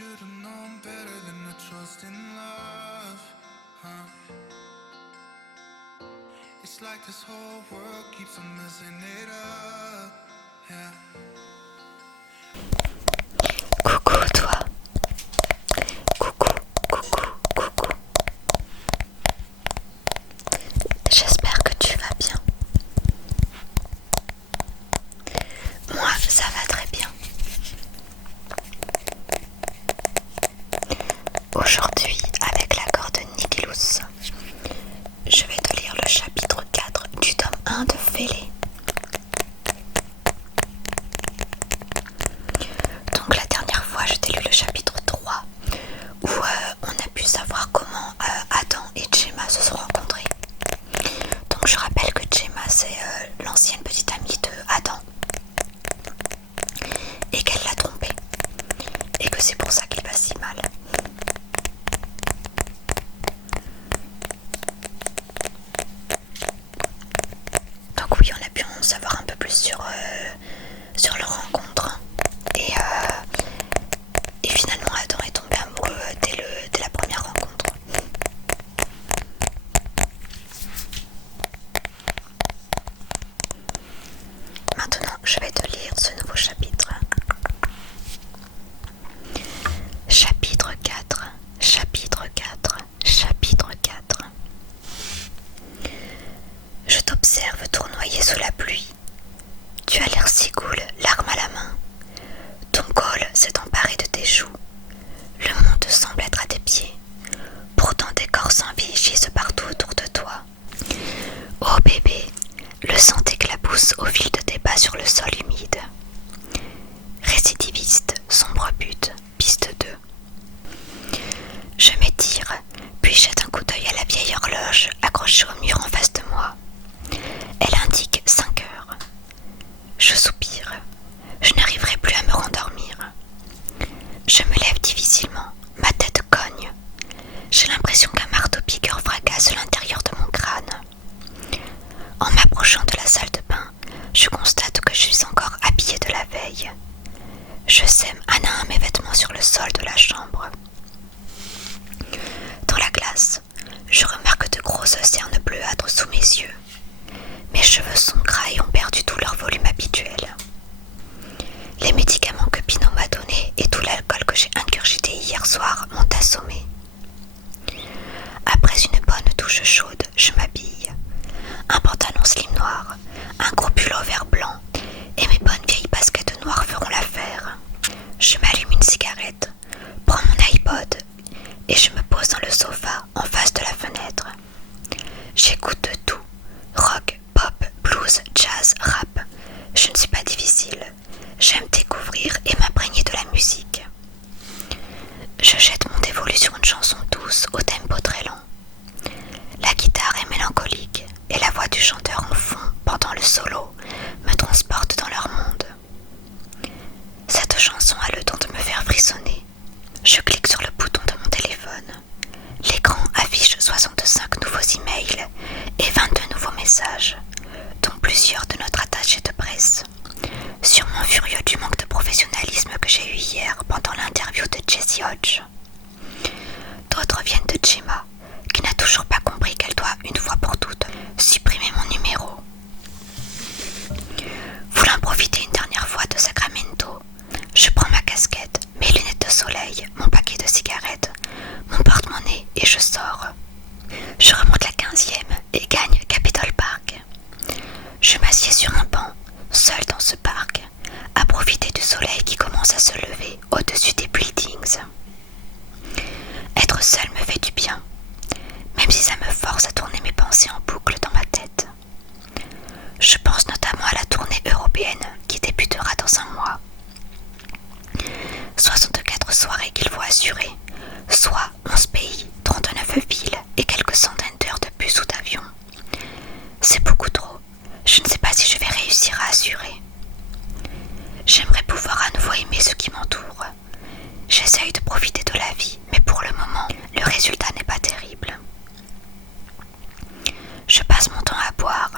Should've known better than to trust in love, huh? It's like this whole world keeps on messing it up, yeah. Coucou toi. Coucou, coucou, coucou. J'espère que tu vas bien. Moi, ça va très bien. Aujourd'hui, avec l'accord de Nikilous, je vais te lire le chapitre 4 du tome 1 de Fêlé. Donc la dernière fois, je t'ai lu le chapitre 3 où on a pu savoir comment Adam et Gemma se sont rencontrés. Donc je rappelle que Gemma, c'est l'ancienne petite amie de Adam et qu'elle l'a trompé et que c'est pour ça qu'il va si mal. Donc oui, on a pu en savoir un peu plus sur leur rencontre et finalement Adam est tombé amoureux dès la première rencontre. Maintenant, je vais te lire ce nouveau chapitre. Chapitre 4, chapitre 4, chapitre 4. Je t'observe tournoyer sous la pluie. Tu as l'air si cool, l'arme à la main. Ton col s'est emparé de tes joues. Le monde semble être à tes pieds. Pourtant des corps sans vie gisent partout autour de toi. Oh bébé, le sang t'éclabousse au fil de tes pas sur le sol humide. Récidiviste, sombre but, piste 2. Je m'étire, puis jette un coup d'œil à la vieille horloge accrochée au mur en face de moi. Elle indique 5 heures. Je soupire. Je n'arriverai plus à me rendormir. Je me lève difficilement. Ma tête cogne. J'ai l'impression qu'un marteau-piqueur fracasse l'intérieur de mon crâne. En m'approchant de la salle de bain, je constate que je suis encore habillée de la veille. Je sème un à un mes vêtements sur le sol de la chambre. Dans la glace, je remarque de gros océans bleuâtres sous mes yeux. Mes cheveux sont gras et ont perdu tout leur volume habituel. Les médicaments que Pinot m'a donnés et tout l'alcool que j'ai ingurgité hier soir m'ont assommé. Après une bonne douche chaude, je m'habille. Un pantalon slim noir, un gros pull vert blanc et mes bonnes vieilles baskets noires feront l'affaire. Je m'allume une cigarette, prends mon iPod et je me pose dans le sofa en face de la fenêtre. J'écoute de tout, rock, pop, blues, jazz, rap. Je ne suis pas difficile. J'aime découvrir et m'imprégner de la musique. Je jette mon dévolu sur une chanson douce au tempo très lent. La guitare est mélancolique et la voix du chanteur en fond pendant le solo me transporte dans leur monde. Cette chanson a le don de me faire frissonner. Je clique sur le bouton de mon téléphone. L'écran affiche 65 nouveaux emails et 22 nouveaux messages, dont plusieurs de notre attaché de presse. Sûrement furieux du manque de professionnalisme que j'ai eu hier pendant l'interview de Jessie Hodge. D'autres viennent de Gemma, qui n'a toujours pas compris qu'elle doit, une fois pour toutes, supprimer mon numéro. Voulant profiter une dernière fois de Sacramento, je prends ma casquette, mes lunettes de soleil, mon paquet de cigarettes, mon porte-monnaie et je sors. Je remonte la 15e et gagne Capitol Park. Je m'assieds sur un banc, seul dans ce parc, à profiter du soleil qui commence à se lever au-dessus des buildings. Être seul me fait du bien, même si ça me force à tourner mes pensées en boucle dans ma tête. Je pense notamment à la tournée européenne qui débutera dans un mois. 64 soirées qu'il faut assurer, soit 11 pays, 39 villes et quelques centaines d'heures de bus ou d'avion. C'est beaucoup trop. Je ne sais pas si je vais réussir à assurer. J'aimerais pouvoir à nouveau aimer ce qui m'entoure. J'essaye de profiter de la vie, mais pour le moment, le résultat n'est pas terrible. Je passe mon temps à boire,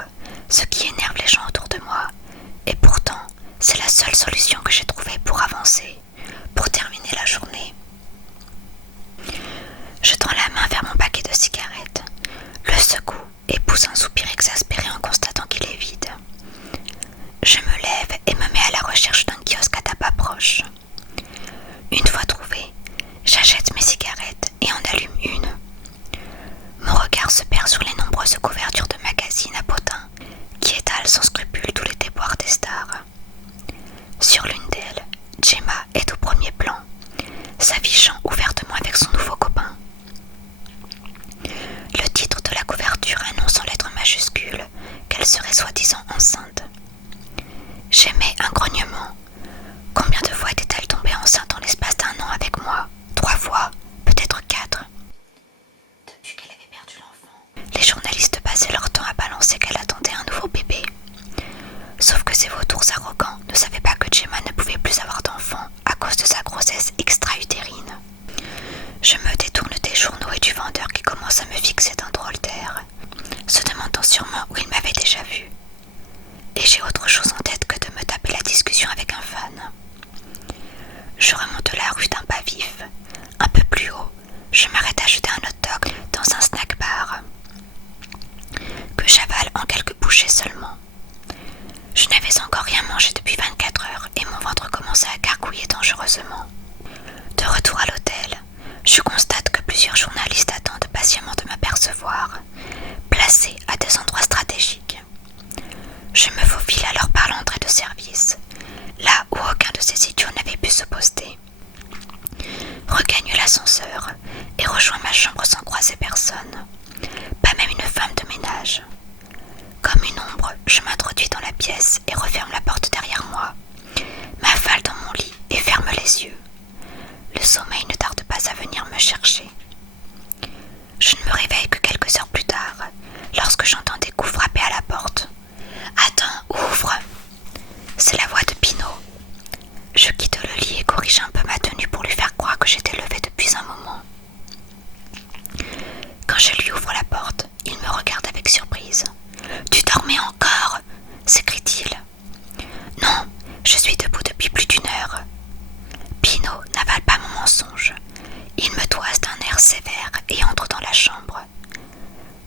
ce qui énerve les gens autour de moi, et pourtant, c'est la seule solution que j'ai trouvée pour avancer, pour terminer la journée. Une fois trouvée, j'achète mes cigarettes et en allume une. Mon regard se perd sur les nombreuses couvertures de magazines à potins qui étalent sans scrupule tous les déboires des stars. Sur l'une d'elles, Gemma est au premier plan, s'affichant ouvertement avec son nouveau copain. Le titre de la couverture annonce en lettres majuscules qu'elle serait soi-disant enceinte. J'émets un grognement. Combien de fois était-elle tombée enceinte en l'espace d'1 an avec moi? 3 fois, peut-être 4. Depuis qu'elle avait perdu l'enfant, les journalistes passaient leur temps à balancer qu'elle attendait un nouveau bébé. Sauf que ces vautours arrogants ne savaient pas que Gemma ne pouvait plus avoir d'enfant à cause de sa grossesse extra-utérine. Je me détourne des journaux et du vendeur qui commence à me fixer d'un drôle d'air, se demandant sûrement où il m'avait déjà vu. Et j'ai autre chose en tête que de me taper la discussion avec un fan. Je remonte la rue d'un pas vif. Un peu plus haut, je m'arrête à acheter un hot dog dans un snack bar que j'avale en quelques bouchées seulement. Je n'avais encore rien mangé depuis 24 heures et mon ventre commençait à gargouiller dangereusement. De retour à l'hôtel, je constate que plusieurs journalistes attendent patiemment de m'apercevoir, placés à des endroits stratégiques. Je me faufile alors par l'entrée de service, là où aucun de ces idiots n'avait pu se poster. Regagne l'ascenseur et rejoins ma chambre sans croiser personne, pas même une femme de ménage. Comme une ombre, je m'introduis dans la pièce et referme la porte derrière moi, m'affale dans mon lit et ferme les yeux. Le sommeil ne tarde pas à venir me chercher. Je ne me réveille que quelques heures plus tard, lorsque j'entends des coups frapper à la porte. « Attends, ouvre !» C'est la voix de Pinot. Je quitte le lit et corrige un peu ma tenue pour lui faire croire que j'étais levée depuis un moment. Quand je lui ouvre la porte, il me regarde avec surprise. « Tu dormais encore ?» s'écrie-t-il. « Non, je suis debout depuis plus d'1 heure. » Pinot n'avale pas mon mensonge. Il me toise d'un air sévère et entre dans la chambre.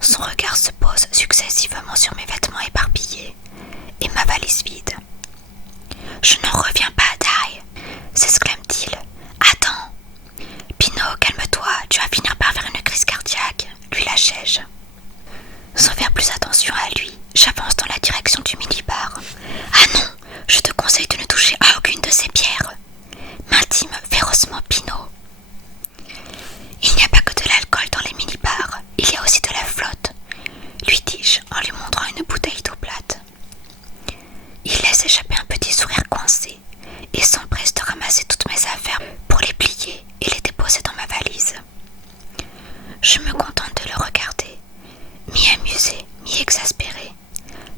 Son regard se pose successivement sur mes vêtements éparpillés et ma valise vide. « Je n'en reviens pas, Die !» s'exclame-t-il. « Attends !» « Pinot, calme-toi, tu vas finir par faire une crise cardiaque !» lui lâchai-je. Sans faire plus attention à lui, j'avance dans la direction du minibar. « Ah non, je te conseille de ne toucher à aucune de ces bières !» m'intime férocement Pinot. « Il n'y a pas que de l'alcool dans les minibars, il y a aussi de la flotte !» lui dis-je en lui montrant une bouteille d'eau plate. Il laisse échapper un petit sourire coincé et s'empresse de ramasser toutes mes affaires pour les plier et les déposer dans ma valise. Je me contente de le regarder, mi-amusé, mi-exaspéré.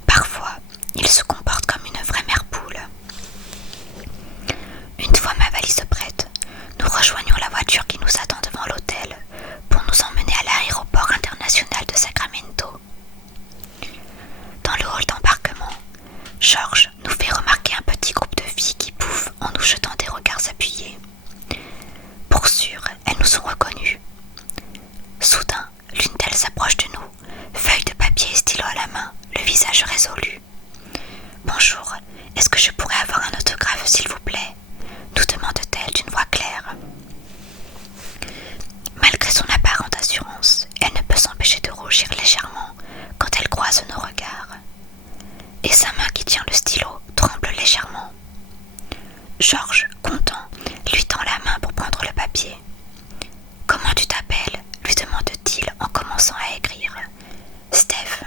Parfois, il se comporte comme une vraie mère poule. Une fois ma valise prête, nous rejoignons la voiture qui nous attend devant l'hôtel pour nous emmener à l'aéroport international de Sacramento. Dans le hall d'embarquement, Georges nous fait remarquer un petit groupe de filles qui bouffent en nous jetant des regards appuyés. Pour sûr, elles nous ont reconnus. Soudain, l'une d'elles s'approche de nous, feuille de papier et stylo à la main, le visage résolu. « Bonjour, est-ce que je pourrais avoir un autographe, s'il vous plaît ?» nous demande-t-elle d'une voix claire. Malgré son apparente assurance, elle ne peut s'empêcher de rougir légèrement quand elle croise nos regards. Et sa main qui tient le stylo tremble légèrement. Georges, content, lui tend la main pour prendre le papier. « Comment tu t'appelles ?» lui demande-t-il en commençant à écrire. « Steph. »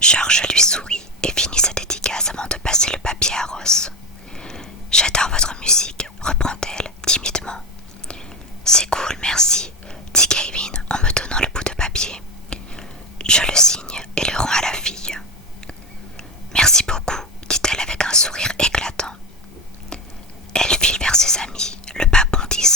Georges lui sourit et finit sa dédicace avant de passer le papier à Ross. « J'adore votre musique, reprend-elle timidement. « C'est cool, merci, dit Kevin en me donnant le bout de papier. Je le signe et le rends à la fille. « Merci beaucoup, dit-elle avec un sourire éclatant. Elle file vers ses amis, le pas bondissant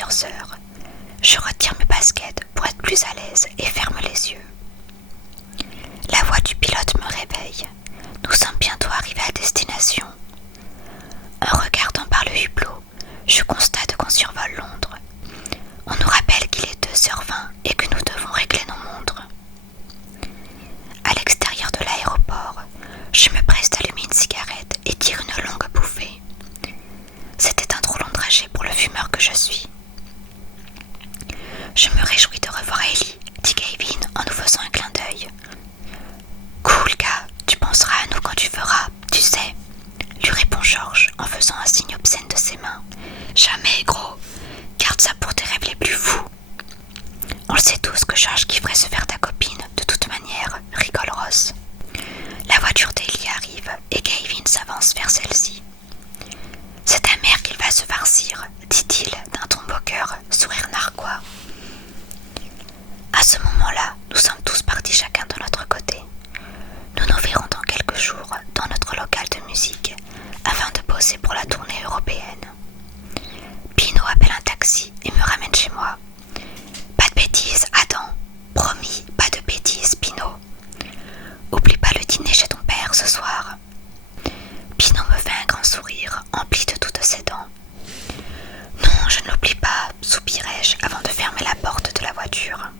plusieurs heures. Je retire mes baskets pour être plus à l'aise et ferme les yeux. La voix du pilote me réveille. Nous sommes bientôt arrivés à destination. En regardant par le hublot, je constate qu'on survole Londres. On nous rappelle qu'il est 2h20 et que nous devons régler nos montres. À l'extérieur de l'aéroport, je me presse d'allumer une cigarette et tire une longue bouffée. C'était un trop long trajet pour le fumeur que je suis. Je me réjouis de revoir Ellie, dit Gavin en nous faisant un clin d'œil. Cool gars, tu penseras à nous quand tu feras, tu sais, lui répond George en faisant un signe obscène de ses mains. Jamais gros, garde ça pour tes rêves les plus fous. On le sait tous que George kifferait se faire ta copine, de toute manière, rigole Ross. La voiture d'Ellie arrive et Gavin s'avance vers celle-ci. C'est ta mère qu'il va se farcir, dit-il d'un ton moqueur, sourire narquois. À ce moment-là, nous sommes tous partis chacun de notre côté. Nous nous verrons dans quelques jours dans notre local de musique afin de bosser pour la tournée européenne. Pino appelle un taxi et me ramène chez moi. Pas de bêtises, Adam. Promis, pas de bêtises, Pino. Oublie pas le dîner chez ton père ce soir. Pino me fait un grand sourire, empli de toutes ses dents. Non, je ne l'oublie pas, soupirai-je avant de fermer la porte de la voiture.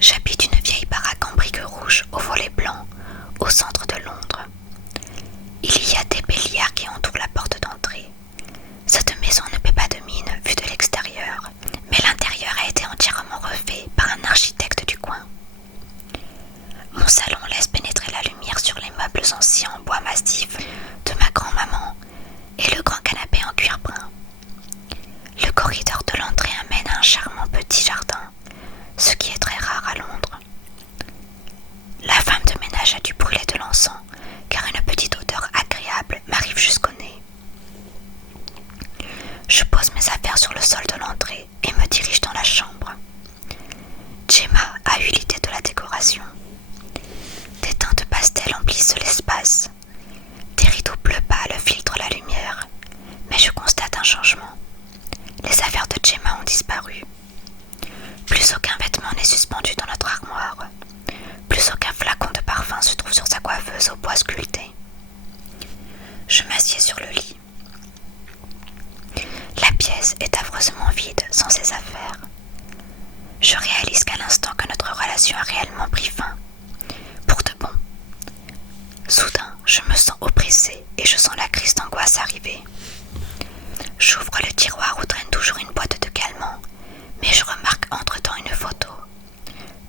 J'habite une vieille baraque en briques rouges aux volets blancs, au centre de Londres. Il y a des béliards qui entourent la porte d'entrée. Cette maison ne paie pas de mine vue de l'extérieur, mais l'intérieur a été entièrement refait par un architecte du coin. Mon salon laisse pénétrer la lumière sur les meubles anciens en bois massif de ma grand-maman et le grand canapé en cuir brun. Le corridor de l'entrée amène à un charmant petit jardin, ce qui est très rare à Londres. La femme de ménage a dû brûler de l'encens, car une petite odeur agréable m'arrive jusqu'au nez. Je pose mes affaires sur le sol de l'entrée et me dirige dans la chambre. Gemma a eu l'idée de la décoration. Des teintes pastel emplissent l'espace. Des rideaux bleu pâle filtrent la lumière, mais je constate un changement. Les affaires de Gemma ont disparu. Plus aucun vêtement n'est suspendu dans notre armoire. Plus aucun flacon de parfum se trouve sur sa coiffeuse au bois sculpté. Je m'assieds sur le lit. La pièce est affreusement vide sans ses affaires. Je réalise qu'à l'instant que notre relation a réellement pris fin. Pour de bon. Soudain, je me sens oppressée et je sens la crise d'angoisse arriver. J'ouvre le tiroir où traîne toujours une boîte de calmants, mais je remarque entre-temps une photo.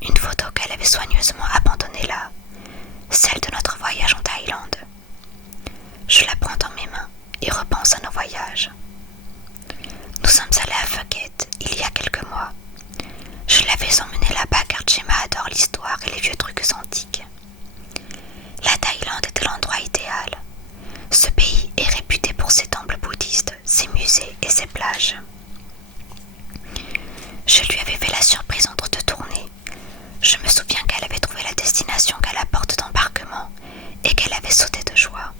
Une photo qu'elle avait soigneusement abandonnée là, celle de notre voyage en Thaïlande. Je la prends dans mes mains et repense à nos voyages. Nous sommes allés à Phuket il y a quelques mois. Je l'avais emmenée là-bas car Gemma adore l'histoire et les vieux trucs antiques. La Thaïlande était l'endroit idéal. Ce pays est réputé pour ses temples bouddhistes, ses musées et ses plages. Je lui avais fait la surprise entre deux tournées. Je me souviens qu'elle avait trouvé la destination qu'à la porte d'embarquement et qu'elle avait sauté de joie.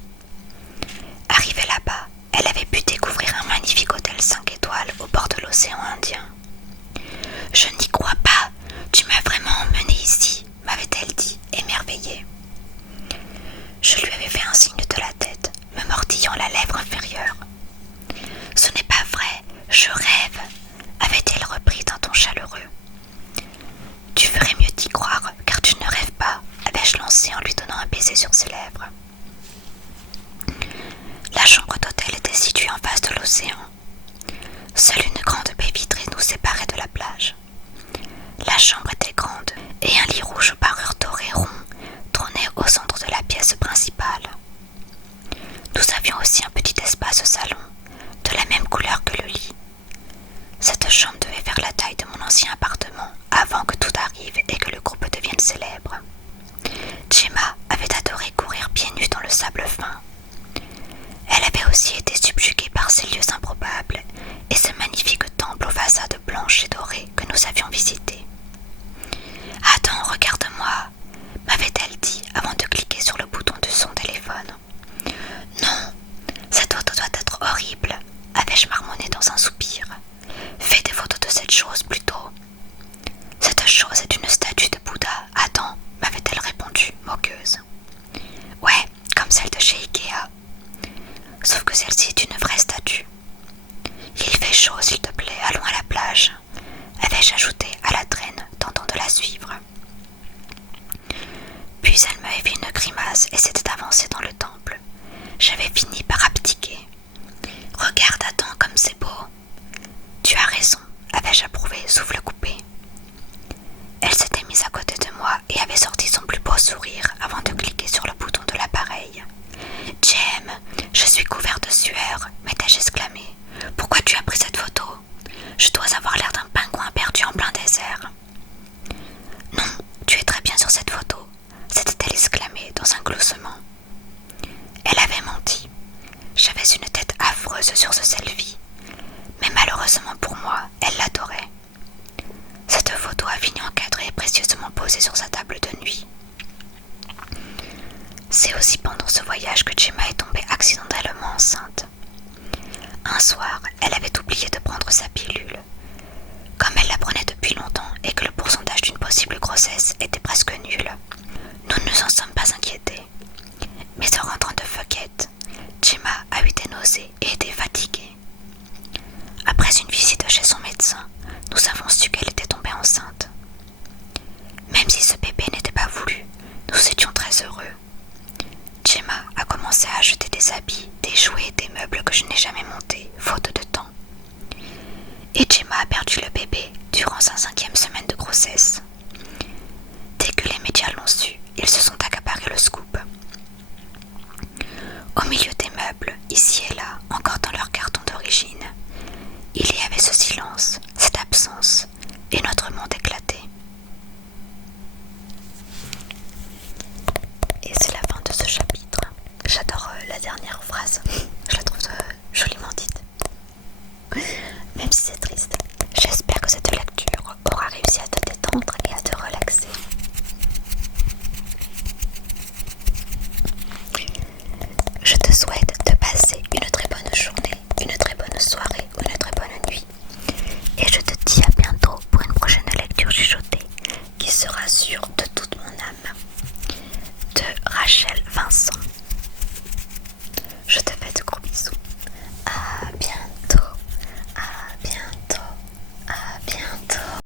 Arrivée là-bas, elle avait pu découvrir un magnifique hôtel 5 étoiles au bord de l'océan Indien. « Je n'y crois pas, tu m'as vraiment emmenée ici », m'avait-elle dit, émerveillée. Je lui avais fait un signe de la tête, me mordillant la lèvre inférieure. « Ce n'est pas vrai, je rêve », avait-elle repris d'un ton chaleureux. « Tu ferais mieux d'y croire, car tu ne rêves pas », avais-je lancé en lui donnant un baiser sur ses lèvres. La chambre d'hôtel était située en face de l'océan. Seule une grande baie vitrée nous séparait de la plage. La chambre était grande et un lit rouge aux parures dorées rond trônait au centre de la pièce principale. Nous avions aussi un petit espace au salon, de la même couleur que le lit. Cette chambre devait faire la taille de mon ancien appartement avant que tout arrive et que le groupe devienne célèbre. Gemma avait adoré courir pieds nus dans le sable fin. Elle avait aussi été subjuguée par ces lieux improbables et ce magnifique posée sur sa table de nuit. C'est aussi pendant ce voyage que Gemma est tombée accidentellement enceinte. Un soir, elle avait oublié de prendre sa pilule. Comme elle la prenait depuis longtemps et que le pourcentage d'une possible grossesse était presque nul, nous ne nous en sommes pas inquiétés. Mais en rentrant de Phuket, Gemma a eu des nausées et était fatiguée. Après une visite chez son médecin, nous avons su qu'elle était tombée enceinte. Même si ce bébé n'était pas voulu, nous étions très heureux. Gemma a commencé à acheter des habits, des jouets et des meubles que je n'ai jamais montés, faute de temps. Et Gemma a perdu le bébé durant sa 5e semaine de grossesse. Dès que les médias l'ont su, ils se sont accaparés le scoop. Au milieu des meubles, ici et là, encore dans leur carton d'origine, il y avait ce silence, cette absence, et notre monde éclaté. Et c'est la fin de ce chapitre. J'adore la dernière phrase, je la trouve joliment dite, même si c'est triste.